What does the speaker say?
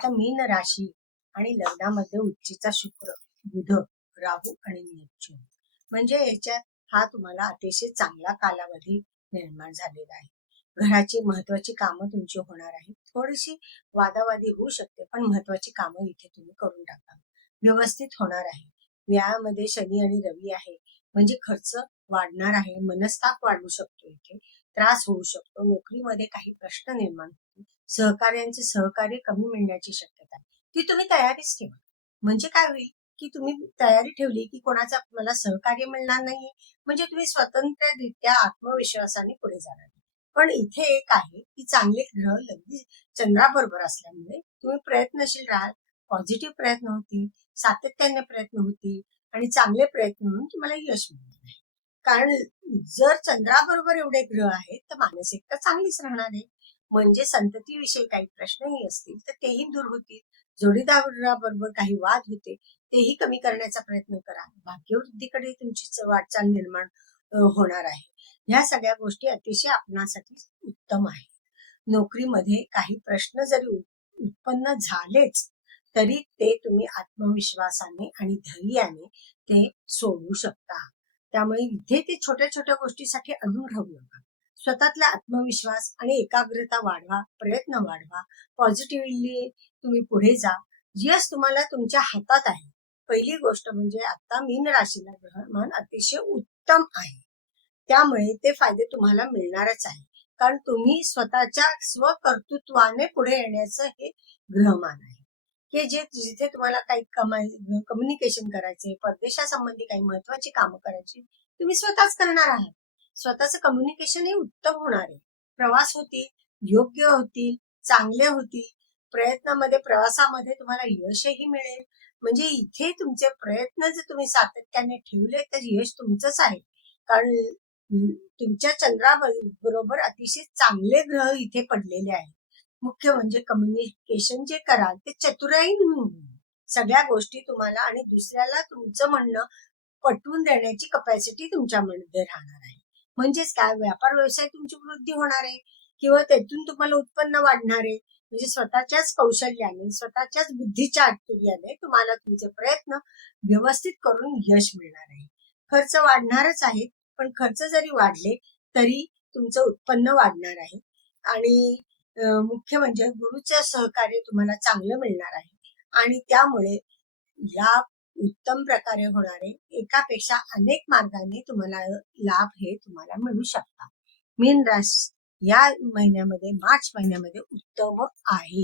आता मीन राशी आणि लग्नामध्ये उच्चीचा शुक्र, बुध, राहू आणि नेपच्यून म्हणजे याच्यात हा तुम्हाला अतिशय चांगला कालावधी निर्माण झालेला आहे. घराची महत्वाची कामं तुमची होणार आहेत. थोडीशी वादावादी होऊ शकते, पण महत्वाची कामं इथे तुम्ही करून टाका. व्यवस्थित होणार आहे. व्यायामध्ये शनी आणि रवी आहे, म्हणजे खर्च वाढणार आहे. मनस्ताप वाढू शकतो, इथे त्रास होऊ शकतो. नोकरीमध्ये काही प्रश्न निर्माण होतील. सहकार्यांचे सहकार्य कमी मिळण्याची शक्यता आहे. ती तुम्ही तयारीच ठेवा. म्हणजे काय होईल की तुम्ही तयारी ठेवली की कोणाचा मला सहकार्य मिळणार नाही, म्हणजे तुम्ही स्वतंत्ररित्या आत्मविश्वासाने पुढे जाणार. पण इथे एक आहे की चांगले ग्रह लगेच चंद्राबरोबर असल्यामुळे तुम्ही प्रयत्नशील राहाल. पॉझिटिव्ह प्रयत्न होतील, सातत्याने प्रयत्न होतील आणि चांगले प्रयत्न म्हणून तुम्हाला यश मिळणार आहे. कारण जर चंद्राबरोबर एवढे ग्रह आहेत तर मानसिकता चांगलीच राहणार आहे. म्हणजे संततीविषयी काही प्रश्नही असतील तर तेही दूर होतील. जोडीदाराबरोबर काही वाद होते तेही कमी करण्याचा प्रयत्न करा. भाग्यवृद्धीकडे तुमची वाटचाल निर्माण होणार आहे. ह्या सगळ्या गोष्टी अतिशय आपणासाठी उत्तम आहे. नोकरीमध्ये काही प्रश्न जरी उत्पन्न झालेच तरी ते तुम्ही आत्मविश्वासाने आणि धैर्याने ते सोडवू शकता. त्यामुळे इथे ते छोट्या छोट्या गोष्टीसाठी अडून राहू नका. स्वतःतला आत्मविश्वास आणि एकाग्रता वाढवा, प्रयत्न वाढवा, पॉझिटिव्हली तुम्ही पुढे जा. यश तुम्हाला तुमच्या हातात आहे. पहिली गोष्ट म्हणजे आता मीन राशीला ग्रहमान अतिशय उत्तम आहे, त्यामुळे ते फायदे तुम्हाला मिळणारच आहे. कारण तुम्ही स्वतःच्या स्वकर्तृत्वाने पुढे येण्याचं हे ग्रहमान आहे, की जे जिथे तुम्हाला काही कम्युनिकेशन करायचे, परदेशासंबंधी काही महत्वाची कामं करायची, तुम्ही स्वतःच करणार आहात. स्वतःचं कम्युनिकेशन हे उत्तम होणार आहे. प्रवास होतील, योग्य होतील, चांगले होतील. प्रयत्नामध्ये प्रवासामध्ये तुम्हाला यशही मिळेल. म्हणजे इथे तुमचे प्रयत्न जर तुम्ही सातत्याने ठेवले तर यश तुमचंच आहे. कारण तुमच्या चंद्राबरोबर अतिशय चांगले ग्रह इथे पडलेले आहेत. मुख्य म्हणजे कम्युनिकेशन जे कराल ते चतुराईने होईल. सगळ्या गोष्टी तुम्हाला आणि दुसऱ्याला तुमचं म्हणणं पटवून देण्याची कपॅसिटी तुमच्यामध्ये राहणार आहे. म्हणजेच काय, व्यापार व्यवसाय तुमची वृद्धी होणार आहे किंवा त्यातून तुम्हाला उत्पन्न वाढणार आहे. म्हणजे स्वतःच्याच कौशल्याने, स्वतःच्याच बुद्धीच्या आठवड्याने तुम्हाला तुमचे प्रयत्न व्यवस्थित करून यश मिळणार आहे. खर्च वाढणारच आहे, पण खर्च जरी वाढले तरी तुमचं उत्पन्न वाढणार आहे. आणि मुख्य म्हणजे गुरुचं सहकार्य तुम्हाला चांगलं मिळणार आहे आणि त्यामुळे लाभ उत्तम प्रकारे होणार आहे. एकापेक्षा अनेक मार्गाने तुम्हाला लाभ हे तुम्हाला मिळू शकतात. मीन राशी या महिन्यामध्ये, मार्च महिन्यामध्ये उत्तम आहे.